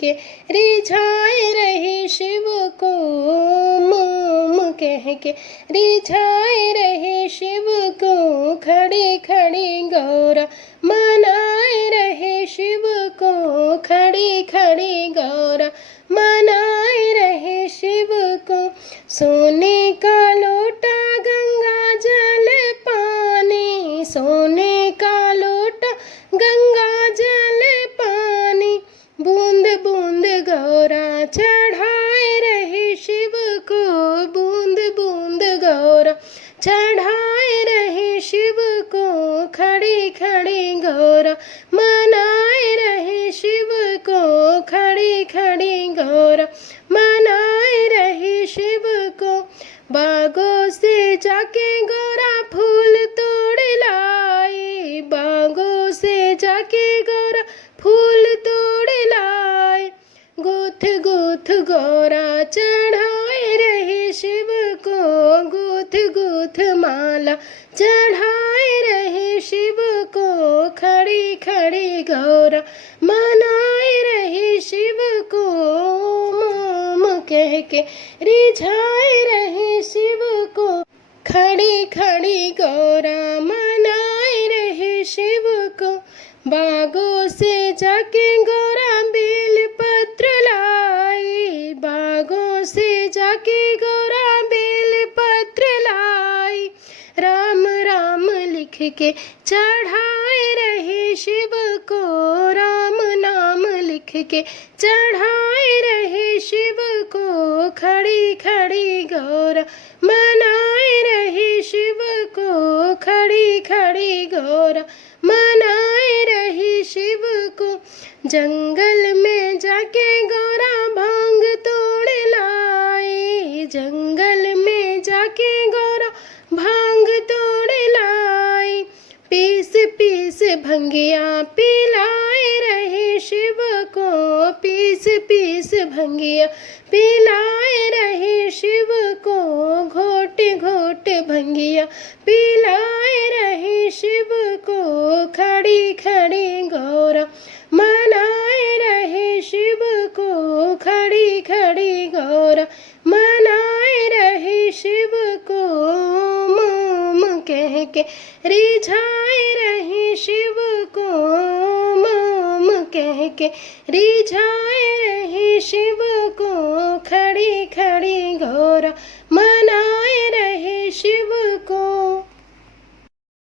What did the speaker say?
के रिझाए रहे शिव को, मोम कह के रिझाए रहे शिव को। खड़ी खड़ी गौरा मनाए रहे शिव को, खड़ी खड़ी गौरा मनाए रहे शिव को। सोने का लोटा गंगा जल पानी, सोने का लोटा गंगा जल पानी। बूंद बूंद गौरा चढ़ाए रहे शिव को, बूंद बूंद गौरा चढ़ाए रहे शिव को। खड़ी खड़ी गौरा मनाए रहे शिव को, खड़ी खड़ी गौरा मनाए रहे शिव को। बागों से जाके गौरा फूल तोड़ लाई, बागों से जाके गौरा फूल तोड़ लाई। गुथ गुथ गौरा चढ़ाए रहे शिव को, गुथ गुथ माला चढ़ाए रहे शिव को। खड़ी खड़ी गौरा मनाए रहे शिव को, मोम कह के रिझाए रहे शिव को। खड़ी खड़ी गौरा मनाए रहे शिव को। बागों से जाके गौरा बेल पत्र लाई, बागों से जाके गौरा बेल पत्र लाई। राम राम लिख के चढ़ाए रहे शिव को, राम नाम लिख के चढ़ाए रहे शिव को। खड़ी खड़ी गौरा मनाए रहे शिव को, खड़ी खड़ी गौरा मनाए रहे शिव को। जंगल में जाके गौरा भांग तोड़ लाई, जंगल में जाके गौरा भांग तोड़ लाई। पीस पीस भंगिया पिलाए रहे शिव को, पीस पीस भंगिया पिलाए रहे शिव को। घोट घोट भंगिया पिलाए रहे शिव को। खड़ी खड़ी गौरा मनाए रहे शिव को, खड़ी खड़ी गौरा मनाए रहे शिव को। मोम कह के रिझाए रहे शिव को, मोम कह के रिझाए रहे शिव को। खड़ी खड़ी गौरा मनाए रहे शिव को।